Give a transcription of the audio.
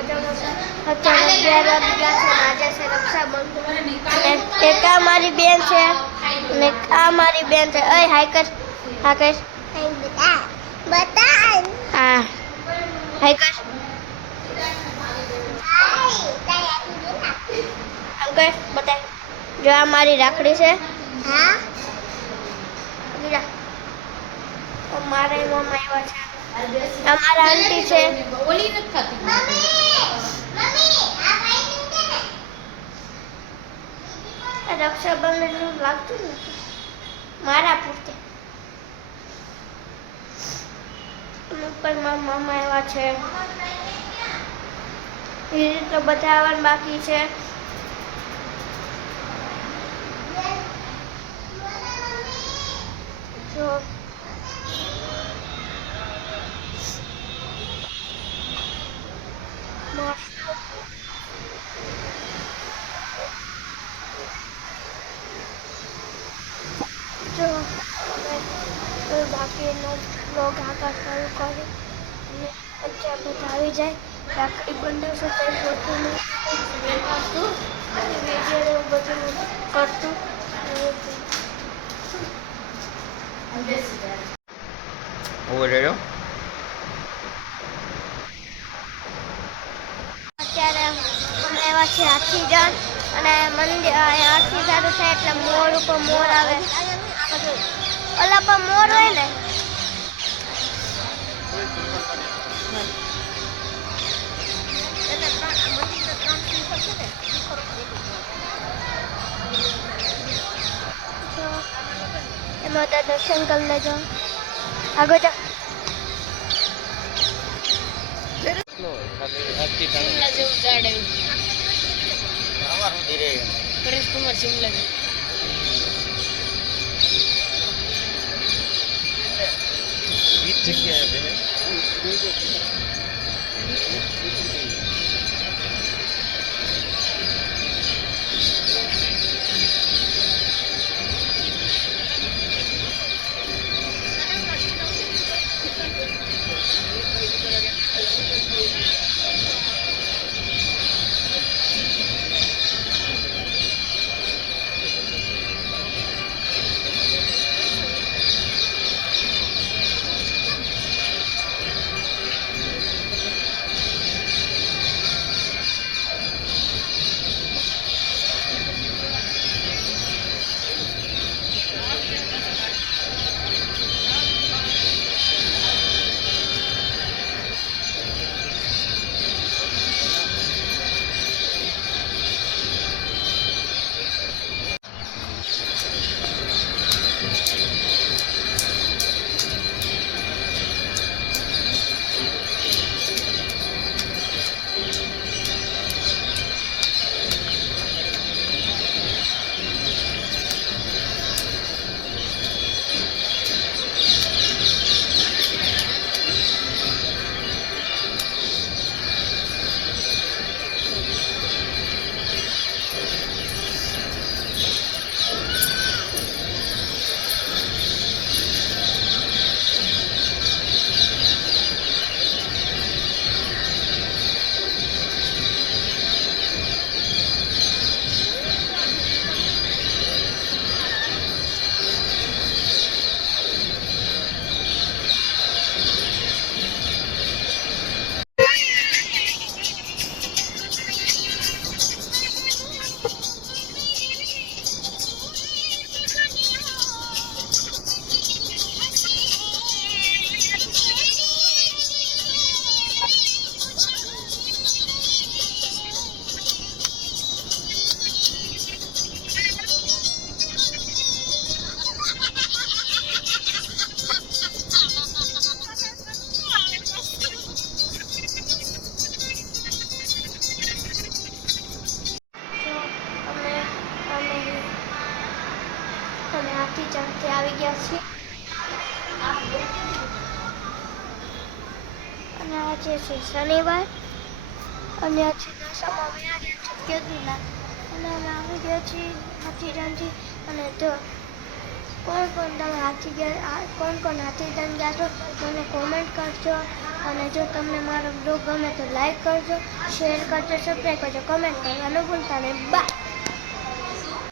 મજામાં છે. અત્યારે 11 વાગી ગયા છે અને આજે છે રક્ષાબંધન. અને એક આ મારી બેન છે અને આ મારી બેન છે. અય હાય કર. હા કર. બતા. હા હાય કર. આમ કર બતાય. જો આ મારી રાખડી છે. હા મારા મમ્મા આવ્યા છે. અમારા આંટી છે. રક્ષાબંધન લાગતું નથી મારા પૂરતે. ઉપર મારા મમ્મા આવ્યા છે. એ રીતે બધા આવવાનું બાકી છે. જો બાકીનો બ્લોગ આગળ શરૂ કરી અને અત્યારે બધા આવી જાય. રાખડી બંધાવશે ત્યાં ફોટું કરતું અને વિડીયો એવું બધું કરતું. અત્યારે અમે એવા છે હાથીજાન અને મંદિર હાથી સારું થાય એટલે મોર ઉપર મોર આવે. ઓલા પર મોર હોય ને એમાં બધા દર્શન કરી લેજો. આગળ જા. હાથીજાનથી આવી ગયા છીએ અને આજે છે શનિવાર અને આજે નશામાં વ્યા ગયા છે કેદુના અને અમે આવી ગયા છીએ હાથીજાનથી. અને જો કોણ કોણ તમે કોણ હાથીજાન ગયા છો મને કોમેન્ટ કરજો. અને જો તમને મારો બ્લોગ ગમે તો લાઈક કરજો, શેર કરજો, સબસ્ક્રાઈબ કરજો, કમેન્ટ કરવાનું ભૂલતા નહીં. બાય.